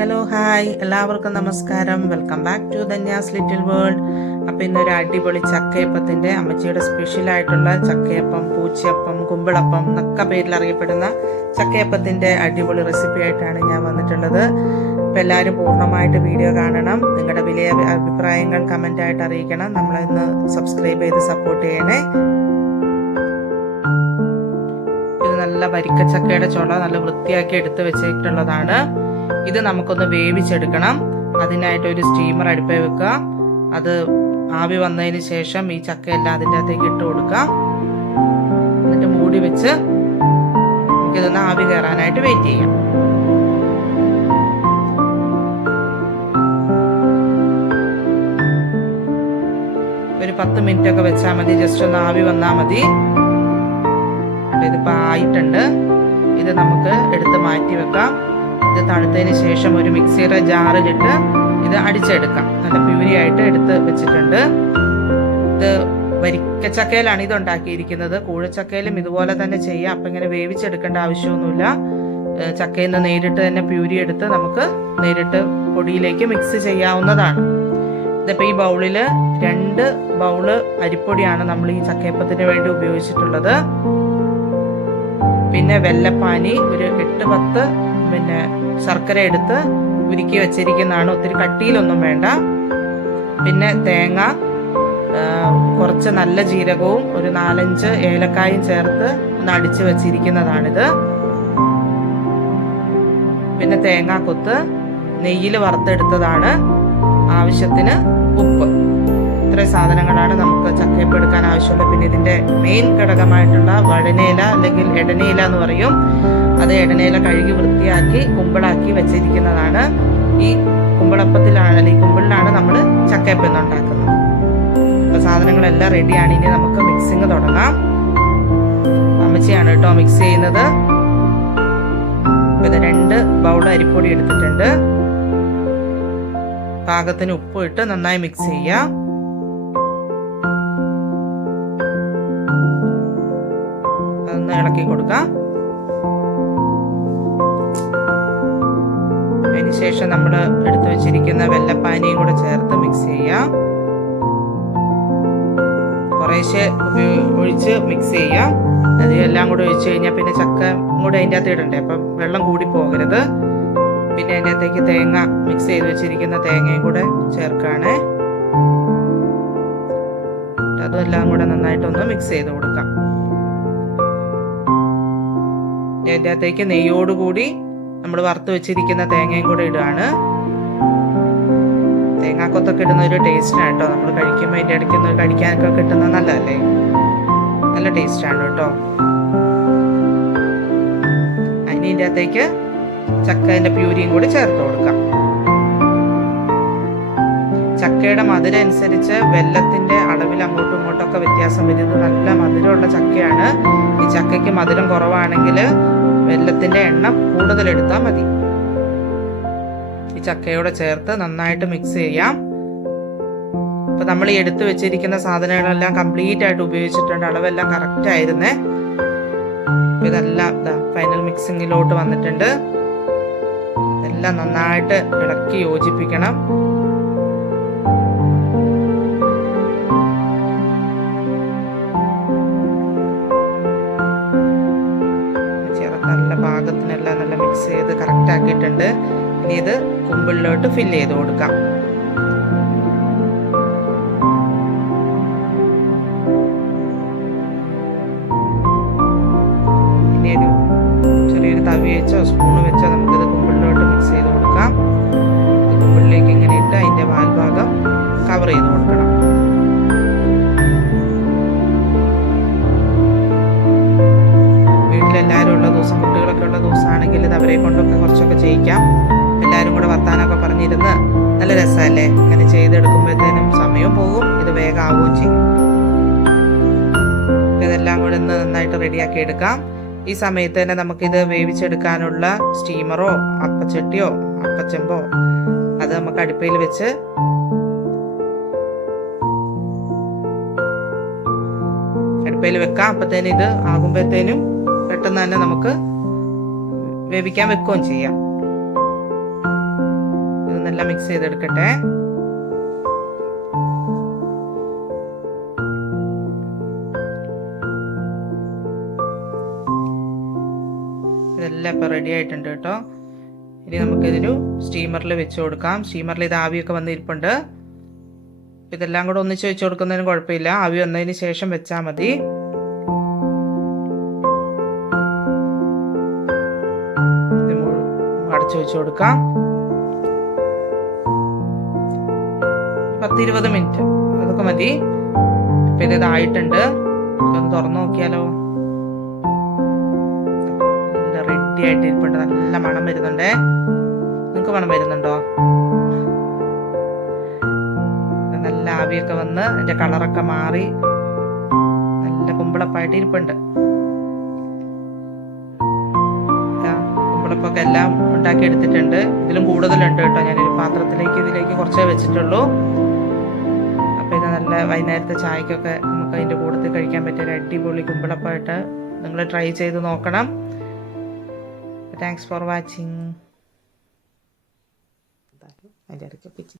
Hello hi എല്ലാവർക്കും നമസ്കാരം. Welcome back to Dhanya's little world. അപ്പോൾ ഇന്നൊരു അടിപൊളി ചക്കയപ്പത്തിൻ്റെ അമ്മച്ചിയുടെ സ്പെഷ്യലായിട്ടുള്ള ചക്കയപ്പം, പൂച്ചയപ്പം, കുമ്പിളപ്പം എന്നൊക്കെ പേരിൽ അറിയപ്പെടുന്ന ചക്കയപ്പത്തിൻ്റെ അടിപൊളി റെസിപ്പി ആയിട്ടാണ് ഞാൻ വന്നിട്ടുള്ളത്. അപ്പോൾ എല്ലാവരും പൂർണ്ണമായിട്ട് വീഡിയോ കാണണം. നിങ്ങളുടെ വലിയ അഭിപ്രായങ്ങൾ കമൻ്റായിട്ട് അറിയിക്കണം. നമ്മളിന്ന് സബ്സ്ക്രൈബ് ചെയ്ത് സപ്പോർട്ട് ചെയ്യണേ. ഇത് നല്ല വരിക്കച്ചക്കയുടെ ചുള നല്ല വൃത്തിയാക്കി എടുത്ത് വെച്ചിട്ടുള്ളതാണ്. ഇത് നമുക്കൊന്ന് വേവിച്ചെടുക്കണം. അതിനായിട്ട് ഒരു സ്റ്റീമർ അടുപ്പിൽ വെക്കുക. അത് ആവി വന്നതിന് ശേഷം ഈ ചക്കയെല്ലാം അതിൻ്റെ അകത്തേക്ക് ഇട്ട് കൊടുക്കാം. എന്നിട്ട് മൂടി വെച്ച് നമുക്കിതൊന്ന് ആവി കയറാനായിട്ട് വെയിറ്റ് ചെയ്യാം. ഒരു 10 മിനിറ്റ് ഒക്കെ വെച്ചാൽ മതി. ജസ്റ്റ് ഒന്ന് ആവി വന്നാൽ മതി. ഇതിപ്പോൾ ആയിട്ടുണ്ട്. ഇത് നമുക്ക് എടുത്ത് മാറ്റി വെക്കാം. ഇത് തണുത്തതിന് ശേഷം ഒരു മിക്സിയുടെ ജാറിലിട്ട് ഇത് അടിച്ചെടുക്കാം. നല്ല പ്യൂരി ആയിട്ട് എടുത്ത് വെച്ചിട്ടുണ്ട്. ഇത് വരിക്കച്ചക്കയിലാണ് ഇത് ഉണ്ടാക്കിയിരിക്കുന്നത്. കൂഴച്ചക്കയിലും ഇതുപോലെ തന്നെ ചെയ്യാം. അപ്പം ഇങ്ങനെ വേവിച്ചെടുക്കേണ്ട ആവശ്യമൊന്നുമില്ല. ചക്കയിൽ നിന്ന് നേരിട്ട് തന്നെ പ്യൂരി എടുത്ത് നമുക്ക് നേരിട്ട് പൊടിയിലേക്ക് മിക്സ് ചെയ്യാവുന്നതാണ്. ഇതിപ്പോൾ ഈ ബൗളിൽ 2 ബൗള് അരിപ്പൊടിയാണ് നമ്മൾ ഈ ചക്കയപ്പത്തിന് വേണ്ടി ഉപയോഗിച്ചിട്ടുള്ളത്. പിന്നെ വെല്ലപ്പാനി ഒരു 8-10 ശർക്കര എടുത്ത് ഉരുക്കി വെച്ചിരിക്കുന്നതാണ്. ഒത്തിരി കട്ടിയിലൊന്നും വേണ്ട. പിന്നെ തേങ്ങ, കുറച്ച് നല്ല ജീരകവും ഒരു 4-5 ഏലക്കായും ചേർത്ത് ഒന്ന് അടിച്ച് വെച്ചിരിക്കുന്നതാണിത്. പിന്നെ തേങ്ങാക്കൊത്ത് നെയ്യിൽ വറുത്തെടുത്തതാണ്. ആവശ്യത്തിന് ഉപ്പ്. ഇത്രയും സാധനങ്ങളാണ് നമുക്ക് ചക്കയപ്പം എടുക്കാൻ ആവശ്യമുള്ളത്. പിന്നെ ഇതിൻ്റെ മെയിൻ ഘടകമായിട്ടുള്ള വഴനയില അല്ലെങ്കിൽ എടനയില എന്ന് പറയും. അത് എടനയില കഴുകി വൃത്തിയാക്കി കുമ്പിളാക്കി വെച്ചിരിക്കുന്നതാണ്. ഈ കുമ്പിളപ്പത്തിലാണ് അല്ലെങ്കിൽ ഈ കുമ്പിളിലാണ് നമ്മൾ ചക്കയപ്പം ഉണ്ടാക്കുന്നത്. അപ്പോൾ സാധനങ്ങളെല്ലാം റെഡിയാണ്. ഇനി നമുക്ക് മിക്സിങ് തുടങ്ങാം. അമ്മച്ചിയാണ് കേട്ടോ മിക്സ് ചെയ്യുന്നത്. ഇത് 2 ബൗൾ അരിപ്പൊടി എടുത്തിട്ടുണ്ട്. പാകത്തിന് ഉപ്പ് ഇട്ട് നന്നായി മിക്സ് ചെയ്യാം. അതൊന്ന് ഇളക്കി കൊടുക്കാം. അതിനുശേഷം നമ്മൾ എടുത്തു വെച്ചിരിക്കുന്ന വെല്ലപ്പാനിയും കൂടെ ചേർത്ത് മിക്സ് ചെയ്യാം. കുറേശ്ശെ ഒഴിച്ച് മിക്സ് ചെയ്യാം. അത് എല്ലാം കൂടെ ഒഴിച്ച് കഴിഞ്ഞാൽ പിന്നെ ചക്ക കൂടെ അതിൻ്റെ അകത്ത് ഇടണ്ടേ. അപ്പം വെള്ളം കൂടി പോകരുത്. പിന്നെ അതിൻ്റെ അകത്തേക്ക് തേങ്ങ മിക്സ് ചെയ്ത് വെച്ചിരിക്കുന്ന തേങ്ങയും കൂടെ ചേർക്കുകയാണ്. അതും എല്ലാം കൂടെ നന്നായിട്ടൊന്ന് മിക്സ് ചെയ്ത് കൊടുക്കാം. അതിൻ്റെ അകത്തേക്ക് നെയ്യോടുകൂടി നമ്മൾ വറുത്ത് വെച്ചിരിക്കുന്ന തേങ്ങയും കൂടെ ഇടുകയാണ്. തേങ്ങാക്കൊത്തൊക്കെ ഇടുന്ന ഒരു ടേസ്റ്റാണ് കേട്ടോ. നമ്മൾ കഴിക്കുമ്പോൾ അതിൻ്റെ ഇടയ്ക്ക് കഴിക്കാനൊക്കെ കിട്ടുന്നത് നല്ലതല്ലേ. നല്ല ടേസ്റ്റാണ് കേട്ടോ. അതിൻ്റെ അകത്തേക്ക് ചക്കേൻ്റെ പ്യൂരിയും കൂടി ചേർത്ത് കൊടുക്കാം. ചക്കയുടെ മധുരം അനുസരിച്ച് വെല്ലത്തിൻ്റെ അളവിൽ അങ്ങോട്ടും ഇങ്ങോട്ടൊക്കെ വ്യത്യാസം വരുന്നത്. നല്ല മധുരമുള്ള ചക്കയാണ്. ഈ ചക്കയ്ക്ക് മധുരം കുറവാണെങ്കിൽ വെല്ലത്തിൻ്റെ എണ്ണം കൂടുതലെടുത്താൽ മതി. ഈ ചക്കയോടെ ചേർത്ത് നന്നായിട്ട് മിക്സ് ചെയ്യാം. അപ്പം നമ്മൾ ഈ എടുത്തു വെച്ചിരിക്കുന്ന സാധനങ്ങളെല്ലാം കംപ്ലീറ്റ് ആയിട്ട് ഉപയോഗിച്ചിട്ടുണ്ട്. അളവെല്ലാം കറക്റ്റ് ആയിരുന്നേ. ഇതെല്ലാം ഫൈനൽ മിക്സിങ്ങിലോട്ട് വന്നിട്ടുണ്ട്. ഇതെല്ലാം നന്നായിട്ട് ഇളക്കി യോജിപ്പിക്കണം. നല്ല പാകത്തിനെല്ലാം നല്ല മിക്സ് ചെയ്ത് കറക്റ്റ് ആക്കിയിട്ടുണ്ട്. ഇനി ഇത് കുമ്പിളിലോട്ട് ഫില്ല് ചെയ്ത് കൊടുക്കാം. ഇനി ഒരു ചെറിയൊരു തവി വെച്ചോ സ്പൂണ് വെച്ചോ നമുക്കിത് കുമ്പിളിലോട്ട് മിക്സ് ചെയ്ത് കൊടുക്കാം. കുമ്പിളിലേക്ക് ഇങ്ങനെ ഇട്ട് അതിൻ്റെ വാൽഭാഗം കവർ ചെയ്ത് കൊടുക്കണം. എല്ലാവരും ഉള്ള ദിവസം, കുട്ടികളൊക്കെ ഉള്ള ദിവസമാണെങ്കിൽ ഇത് അവരെ കൊണ്ടൊക്കെ കുറച്ചൊക്കെ ചെയ്യിക്കാം. എല്ലാവരും കൂടെ വർത്താനൊക്കെ പറഞ്ഞിരുന്ന് നല്ല രസമല്ലേ. ഇങ്ങനെ ചെയ്തെടുക്കുമ്പോഴത്തേനും സമയവും പോകും, ഇത് വേഗം ആവുകയും ചെയ്യും. ഇതെല്ലാം കൂടെ ഒന്ന് നന്നായിട്ട് റെഡിയാക്കി എടുക്കാം. ഈ സമയത്ത് തന്നെ നമുക്കിത് വേവിച്ചെടുക്കാനുള്ള സ്റ്റീമറോ അപ്പച്ചട്ടിയോ അപ്പച്ചെമ്പോ അത് നമുക്ക് അടുപ്പയിൽ വെച്ച് വെക്കാം. അപ്പത്തേനും ഇത് ആകുമ്പോഴത്തേനും പെട്ടെന്ന് തന്നെ നമുക്ക് വേവിക്കാൻ വെക്കുകയും ചെയ്യാം. എല്ലാം മിക്സ് ചെയ്തെടുക്കട്ടെ. ഇതെല്ലാം ഇപ്പോൾ റെഡി ആയിട്ടുണ്ട് കേട്ടോ. ഇനി നമുക്കിതൊരു സ്റ്റീമറിൽ വെച്ച് കൊടുക്കാം. സ്റ്റീമറിൽ ഇത് ആവിയൊക്കെ വന്നിരിപ്പുണ്ട്. ഇതെല്ലാം കൂടെ ഒന്നിച്ച് വെച്ച് കൊടുക്കുന്നതിന് കുഴപ്പമില്ല, ആവി വന്നതിന് ശേഷം വെച്ചാൽ മതി. അടച്ചു വെച്ച് കൊടുക്കാം. 10-20 മിനിറ്റ് അതൊക്കെ മതി. ഇപ്പം ഇതായിട്ടുണ്ട്. ഒന്ന് തുറന്നു നോക്കിയാലോ. നല്ല റെഡി ആയിട്ട് ഇരിപ്പുണ്ട്. നല്ല മണം വരുന്നുണ്ടേ. നിങ്ങൾക്ക് മണം വരുന്നുണ്ടോ? നല്ല ആവിയൊക്കെ വന്ന് അതിൻ്റെ കളറൊക്കെ മാറി നല്ല കുമ്പിളപ്പായിട്ട് ഇരിപ്പുണ്ട്. കുമ്പിളപ്പൊക്കെ എല്ലാം ഉണ്ടാക്കി എടുത്തിട്ടുണ്ട്. ഇതിലും കൂടുതലുണ്ട് കേട്ടോ. ഞാനൊരു പാത്രത്തിലേക്ക് ഇതിലേക്ക് കുറച്ചേ വെച്ചിട്ടുള്ളൂ. അപ്പോൾ ഇത് നല്ല വൈകുന്നേരത്തെ ചായക്കൊക്കെ നമുക്ക് അതിൻ്റെ കൂട്ടത്തിൽ കഴിക്കാൻ പറ്റിയ ഒരു അടിപൊളി കുമ്പിളപ്പായിട്ട് നിങ്ങൾ ട്രൈ ചെയ്ത് നോക്കണം. Thanks for watching.